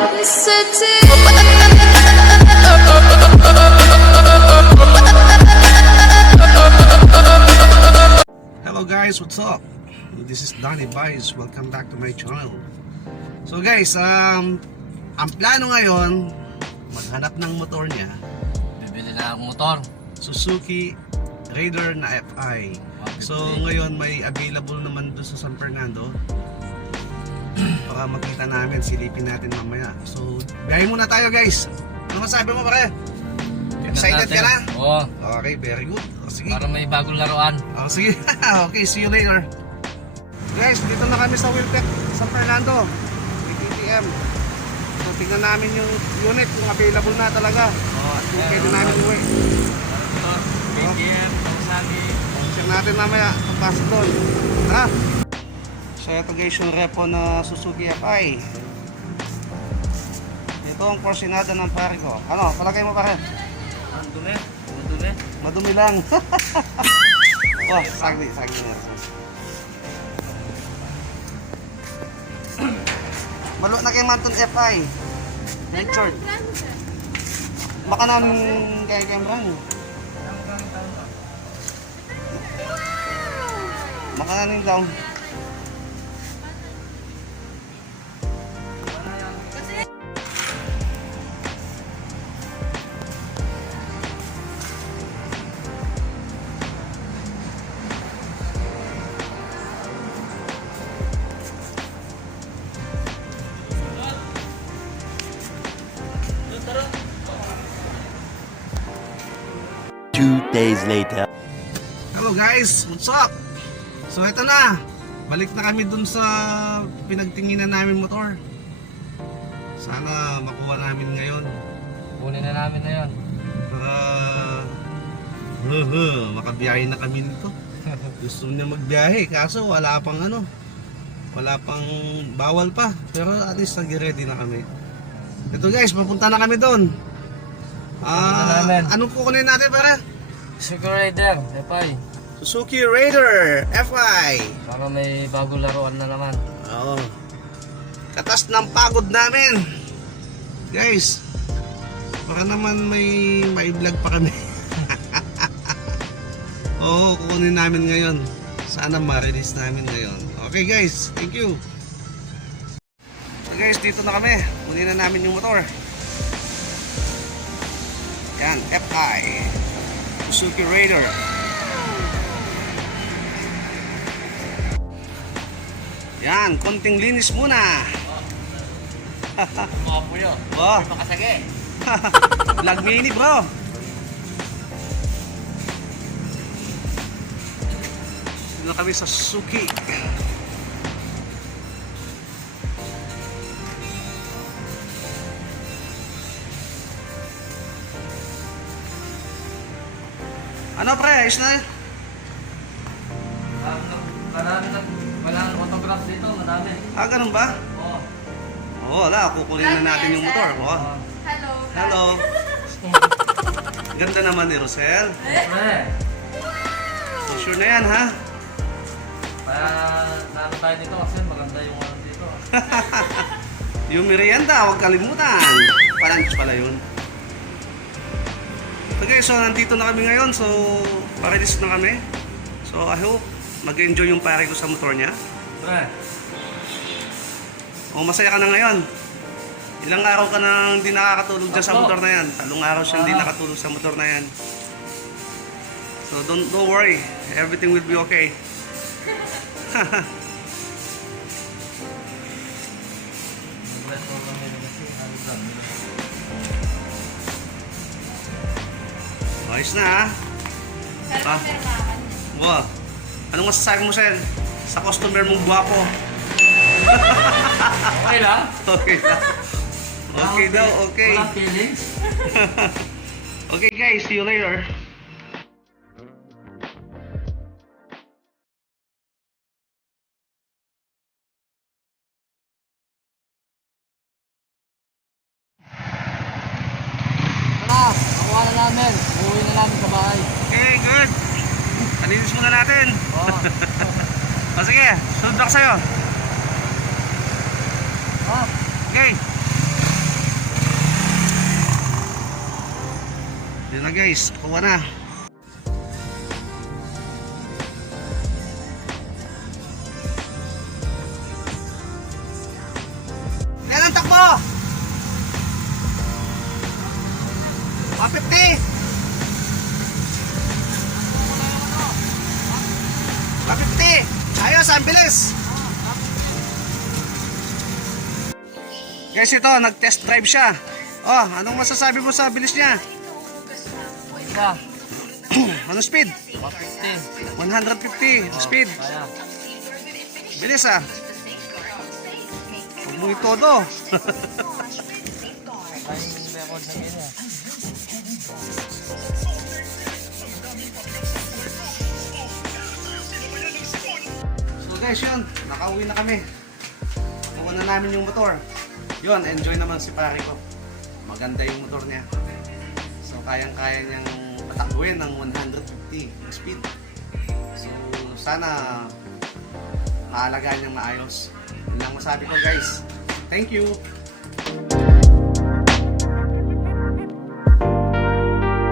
Hello guys, what's up? This is Donnie Bice. Welcome back to my channel. So guys, ang plano ngayon, maghanap ng motor niya. Bibili na ang motor. Suzuki Raider na FI. So ngayon may available naman doon sa San Fernando. Baka makita namin, silipin natin mamaya. So biyahe muna tayo guys. Ano masabi mo pare? Excited ka na? Oo. Okay, very good. O, sige. Para may bagong laruan. O, sige. Okay, see you later. Guys, dito na kami sa Wiltec, San Fernando. TTM. So tingnan namin yung unit kung available na talaga. At kung pwede namin uwi. BTM, Kawasaki. Check natin mamaya pagpasok doon. Ha? So ito guys yung repo na Suzuki FI. Ito ang porsinada ng pare ko. Ano, palagay mo pare? Ang dumi. Madumi. Madumi lang. Oh, sagli na. Malo na kay Manton FI. Richard. Baka namin kay Kemran. Baka namin down. Days later. Hello guys, what's up? So ito na, balik na kami dun sa pinagtinginan namin motor. Sana makuha namin ngayon. Kunin na namin na yun. Para makabiyahe na kami nito. Gusto niya magbiyahe kaso wala pang wala pang bawal pa. Pero at least nag-ready na kami. Ito guys, papunta na kami doon. Anong kukunin natin para? Suzuki Raider, FI. Suzuki Raider FI. Para may bagong laruan na naman. Oo. Katas ng pagod namin. Guys, baka naman may vlog pa kami. Oo, kukunin namin ngayon. Sana ma-release namin ngayon. Okay guys, thank you. So guys, dito na kami. Kunin na namin yung motor. Yan, FI. Suzuki Raider. Yan, konting linis muna. Mga puyo. Wow. Makasage. Vlog mini bro. Dito kami sa Suzuki. Ano pre, ayos na? Walang autograph dito, madami. Ganun ba? Oo. Oo, wala, kukunin na natin yung motor. Oh. Hello. Hello. Ganda naman ni Rosel. Pre, So, sure na yan ha? kaya naano tayo dito kasi maganda yung ano dito. Yung merienda, huwag kalimutan. Palanch pala yun. So guys, so nandito na kami ngayon. So, pa-release na kami. So, I hope mag-enjoy yung pare ko sa motor niya. Pre, O, masaya ka na ngayon. Ilang araw ka na hindi nakakatulog dyan sa motor na yan. 3 araw siya hindi nakatulog sa motor na yan. So, don't worry. Everything will be okay. Ayos na ha? Pero pirmahan. Wow. Anong masasabi mo sa customer mong guwapo? okay lang? Okay lang. Okay daw, okay. Walang feelings? Okay guys, see you later. Nakuha na namin. Uuwi na namin sa bahay. Okay, good. Palinis muna natin. Oo. O sige, sunod ako sa'yo. Ah, Okay. Yun na guys, kuha na. Yan ang takbo! 150! 150! Ayos, ang bilis! Guys, ito, nag-test drive siya. Oh, anong masasabi mo sa bilis niya? Isa. Anong speed? 150. 150 speed. Kaya. Bilis ah. Huwag mo itodo. Ay, record na ganyan. So guys, yun. Nakauwi na kami. Kuha na namin yung motor. Yun, enjoy naman si pare ko. Maganda yung motor niya. So kayang-kaya niyang patakbuhin ng 150 yung speed. So sana maalagaan niyang maayos. Yun lang masabi ko guys. Thank you.